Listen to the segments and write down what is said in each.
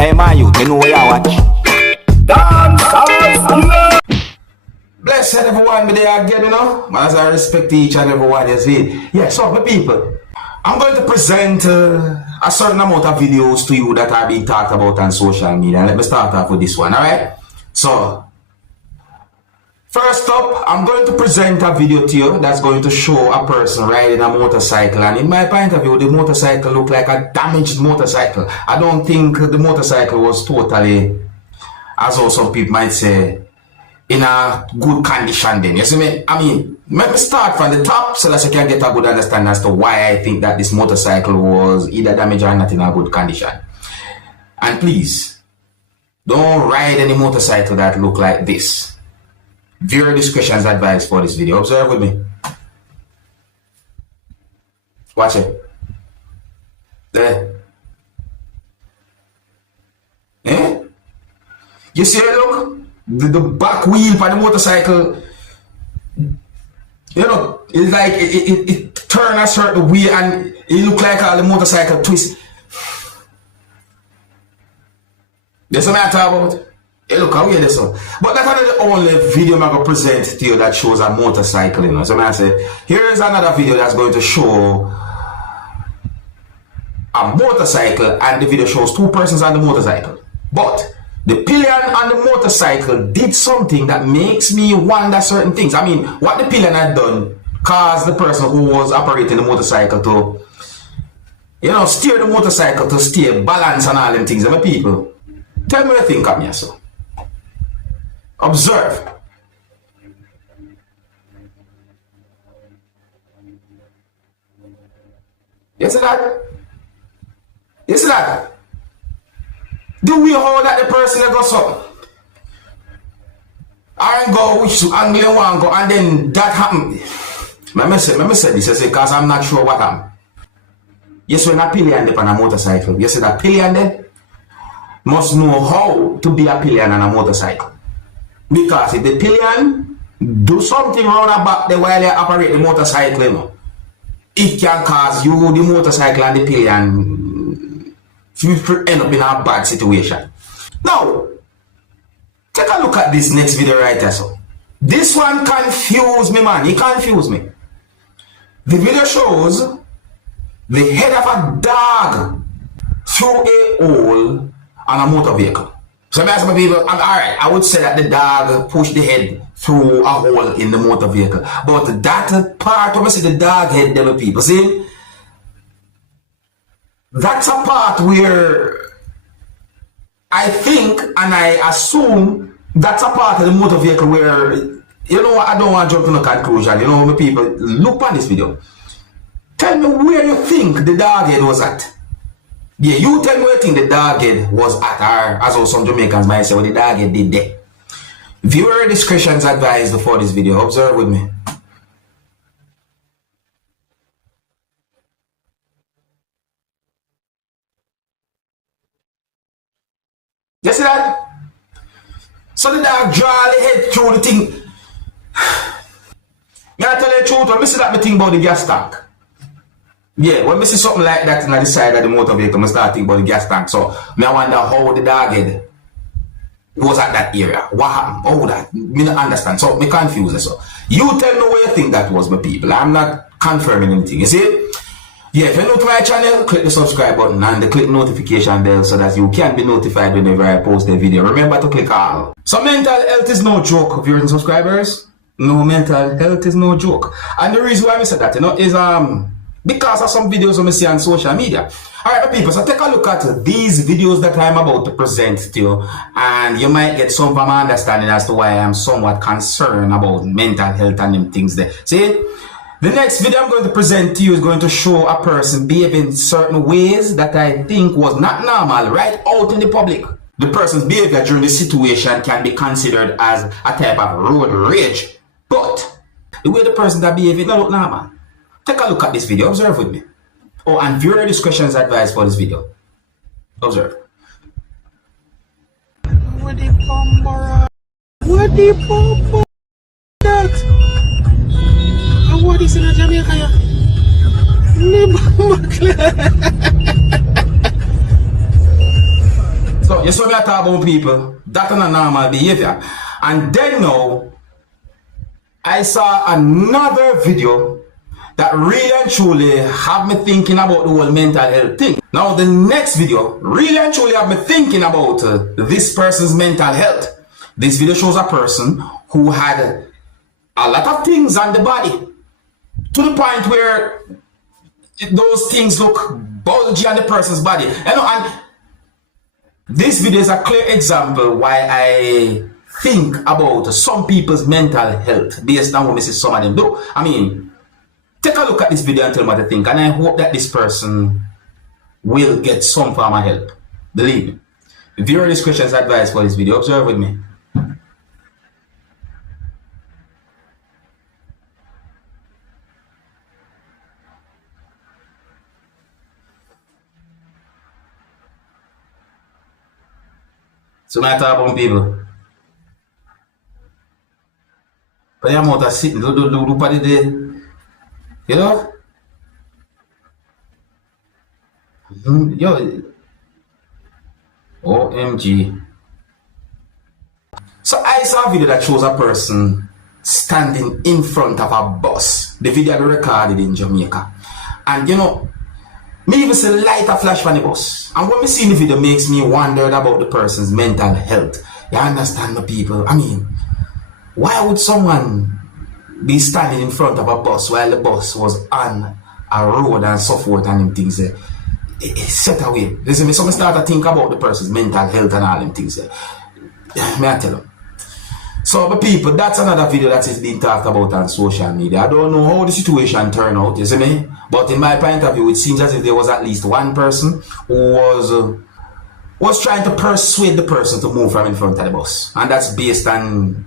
Hey man, you know where you watch. Dancehall skilla. Bless everyone me there again, you know. As I respect each and every one you see. Yeah, so my people, I'm going to present a certain amount of videos to you that are being talked about on social media. Let me start off with this one, alright? So, first up, I'm going to present a video to you that's going to show a person riding a motorcycle, and in my point of view, the motorcycle looked like a damaged motorcycle. I don't think the motorcycle was totally, as also some people might say, in a good condition then. You see me? I mean, let me start from the top so that you can get a good understanding as to why I think that this motorcycle was either damaged or not in a good condition. And please, don't ride any motorcycle that look like this. Viewer discretion is advised for this video. Observe with me. Watch it. There. Eh? You see it, look? The back wheel for the motorcycle, you know, it's like it turn a certain way and it look like all the motorcycle twist. That's what I'm talking about. Hey, look how weird this one. But that's not the only video I'm going to present to you that shows a motorcycle, you know. So I say, here's another video that's going to show a motorcycle, and the video shows two persons on the motorcycle. But the pillion on the motorcycle did something that makes me wonder certain things. I mean, what the pillion had done caused the person who was operating the motorcycle to, you know, steer the motorcycle to stay balanced and all them things. And my people, tell me what you think of me, so. Observe. You see that? You see that? The way how that the person goes up, I go which angle you want to go, and then that happened. Let me say this, because I'm not sure what happened. Yes, when a pillion on a motorcycle, you see that pillion there must know how to be a pillion on a motorcycle. Because if the pillion do something round about the while you operate the motorcycle, you know, it can cause you, the motorcycle and the pillion, you end up in a bad situation. Now, take a look at this next video right there. So, this one confused me, man. It confused me. The video shows the head of a dog through a hole on a motor vehicle. So, I ask my people, alright, I would say that the dog pushed the head through a hole in the motor vehicle. But that part, when I see the dog head, there, people, see? That's a part where I think and I assume that's a part of the motor vehicle where, you know what, I don't want to jump to no conclusion. You know, my people, look at this video. Tell me where you think the dog head was at. Yeah, you tell me where you think the dog head was at, or as well some Jamaicans might say what the dog head did there. Viewer discretion is advised for this video. Observe with me. You see that? So the dog draw the head through the thing. May I tell you the truth, when I see that, I think about the gas tank. Yeah, when I see something like that on the side of the motor vehicle, I start thinking about the gas tank. So I wonder how the dog head was at that area. What happened? Oh, that. I don't understand. So I'm confused. So you tell me what you think that was, my people. I'm not confirming anything. You see? Yeah, if you're new to my channel, click the subscribe button and click notification bell so that you can be notified whenever I post a video. Remember to click all. So mental health is no joke, viewers and subscribers. No, mental health is no joke. And the reason why I said that, you know, is because of some videos I see on social media. Alright, people, so take a look at these videos that I'm about to present to you, and you might get some of my understanding as to why I'm somewhat concerned about mental health and them things there. See? The next video I'm going to present to you is going to show a person behaving certain ways that I think was not normal right out in the public. The person's behavior during the situation can be considered as a type of road rage. But the way the person that behaving don't look normal. Take a look at this video. Observe with me. Oh, and viewer discretion is advised for this video. Observe. What the bumper? What the bumper? What is in a Jamaica? So you saw me talk about people, that's not normal behavior. And then now, I saw another video that really and truly have me thinking about the whole mental health thing. Now the next video really and truly have me thinking about this person's mental health. This video shows a person who had a lot of things on the body, to the point where those things look bulgy on the person's body. You know, and this video is a clear example why I think about some people's mental health based on what I see some of them do. I mean, take a look at this video and tell me what you think, and I hope that this person will get some form of help. Believe me. If you heard this question's advice for this video, observe with me. So I talk about people. But I'm out of sitting, do party there. You know? Yo. OMG. So I saw a video that shows a person standing in front of a bus. The video I recorded in Jamaica. And you know, me even see light a flash from the bus. And when me see the video makes me wonder about the person's mental health. You understand the people? I mean, why would someone be standing in front of a bus while the bus was on a road and so forth and them things there? It's set away. Listen, so I start to think about the person's mental health and all them things there. May I tell them? So the people, that's another video that is being talked about on social media. I don't know how the situation turned out, you see me? But in my point of view, it seems as if there was at least one person who was trying to persuade the person to move from in front of the bus. And that's based on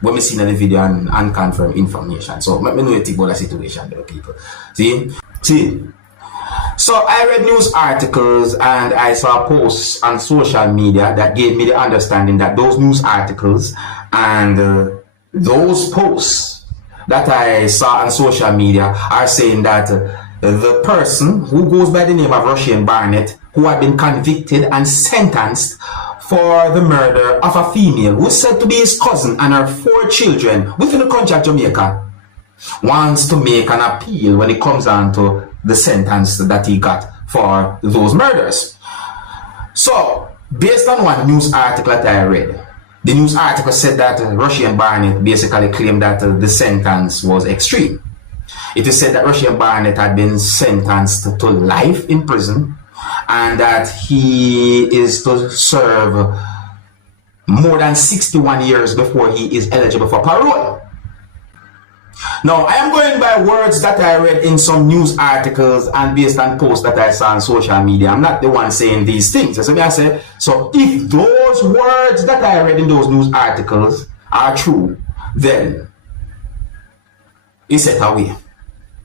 what we seen in the video and unconfirmed information. So let me know you think about the situation there, people. See? So I read news articles and I saw posts on social media that gave me the understanding that those news articles and those posts that I saw on social media are saying that the person who goes by the name of Rushane Barnett, who had been convicted and sentenced for the murder of a female who is said to be his cousin and her 4 children within the country of Jamaica, wants to make an appeal when it comes down to the sentence that he got for those murders. So, based on one news article that I read, the news article said that Rushane Barnett basically claimed that the sentence was extreme. It is said that Rushane Barnett had been sentenced to life in prison and that he is to serve more than 61 years before he is eligible for parole. Now, I am going by words that I read in some news articles and based on posts that I saw on social media. I'm not the one saying these things. So I say, so if those words that I read in those news articles are true, then it's set away.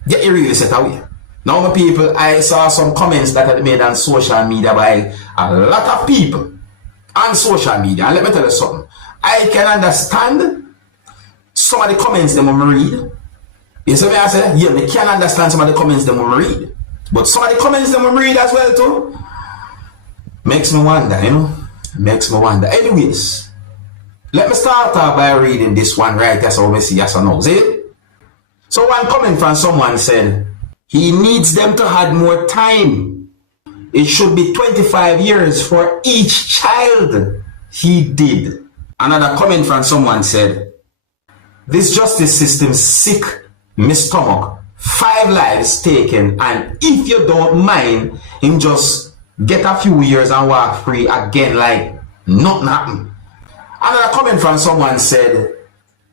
Yeah, it really set away. Now, my people, I saw some comments that had made on social media by a lot of people on social media. And let me tell you something. I can understand some of the comments them when we read. You see me I say? Yeah, me can understand some of the comments them when we read. But some of the comments them when we read as well too makes me wonder, you know? Makes me wonder. Anyways, let me start off by reading this one right here so we see yes or no. See it? So one comment from someone said, he needs them to add more time. It should be 25 years for each child he did. Another comment from someone said, this justice system sick, me stomach. 5 lives taken, and if you don't mind, him just get a few years and walk free again like nothing happened. Another comment from someone said,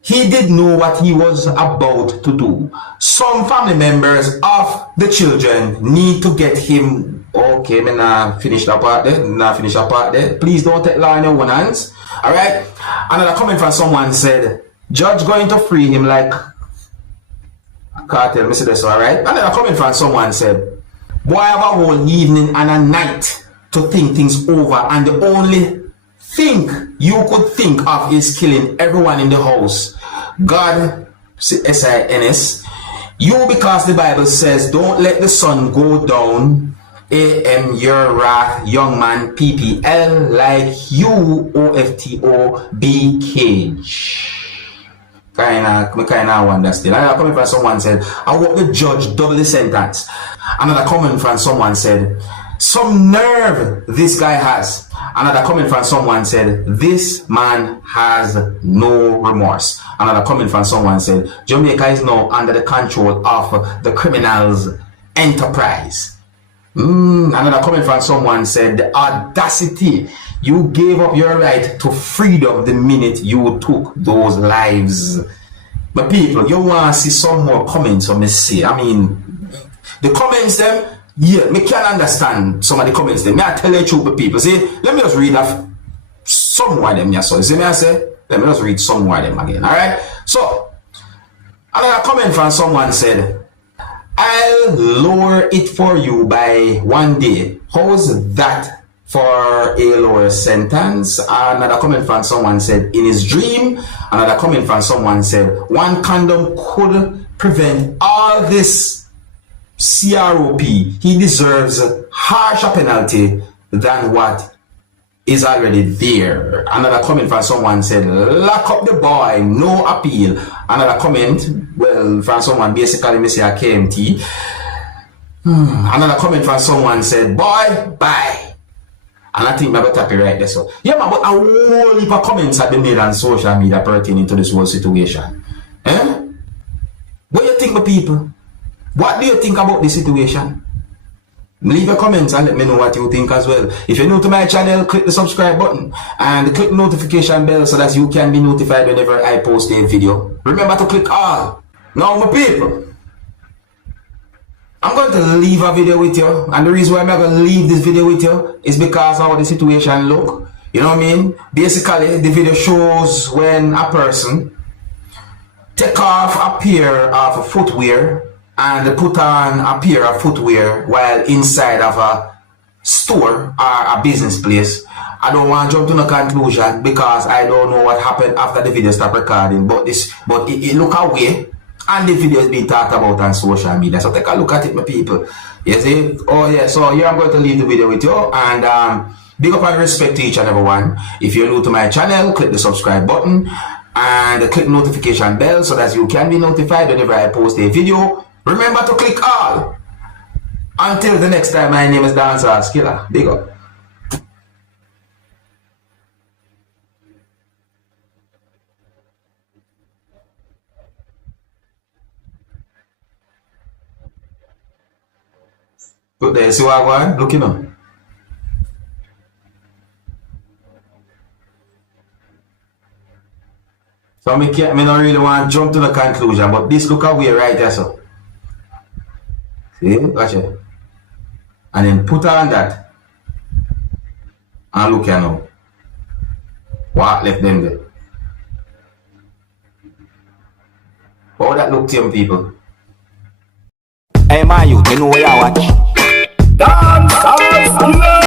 he did know what he was about to do. Some family members of the children need to get him. Okay, me nah finish that part there. Please don't take law in your own hands. Alright? Another comment from someone said, judge going to free him like a cartel. Me say this, alright? Another comment from someone said, boy have a whole evening and a night to think things over, and the only thing you could think of is killing everyone in the house. God, SINS, you, because the Bible says don't let the sun go down AM your wrath, young man, PPL like you, OFTO, Cage. Kinda wonder still. Another comment from someone said, I hope the judge double the sentence. Another comment from someone said, some nerve this guy has. Another comment from someone said, this man has no remorse. Another comment from someone said, Jamaica is now under the control of the criminals' enterprise. Another comment from someone said, the audacity, you gave up your right to freedom the minute you took those lives. But people, you want to see some more comments on me say. I mean, the comments them, yeah, me can understand some of the comments them. Me I tell you the truth, people. See, let me just read off some more of them. Yeah, so see me I say, let me just read some more of them again. Alright? So, another comment from someone said, I'll lower it for you by 1 day. How's that for a lower sentence? Another comment from someone said, in his dream. Another comment from someone said, one condom could prevent all this CROP. He deserves a harsher penalty than what is already there. Another comment from someone said, lock up the boy, no appeal. Another comment, well, from someone basically me say a KMT. Another comment from someone said, boy, bye. And I think I'm going to tap it right there. So, yeah, man, but a whole heap of comments have been made on social media pertaining to this whole situation. What do you think, my people? What do you think about this situation? Leave your comments and let me know what you think as well. If you're new to my channel, click the subscribe button and click the notification bell so that you can be notified whenever I post a video. Remember to click all. Now, my people, I'm going to leave a video with you, and the reason why I'm going to leave this video with you is because of how the situation look. You know what I mean? Basically, the video shows when a person take off a pair of footwear and put on a pair of footwear while inside of a store or a business place. I don't want to jump to no conclusion because I don't know what happened after the video stopped recording, but it look away. And the video is being talked about on social media. So take a look at it, my people. You see? Oh yeah, so here I'm going to leave the video with you. And big up and respect to each and every one. If you're new to my channel, click the subscribe button and click notification bell so that you can be notified whenever I post a video. Remember to click all. Until the next time, my name is Dancehall Skilla. Big up. Look there, see what I want? Look, you know. So me don't really want to jump to the conclusion, but this look away right there, so. See? Watch it. And then put on that. And look here now. What left them there? How that look to them people? Hey, my youth, you know what I watch?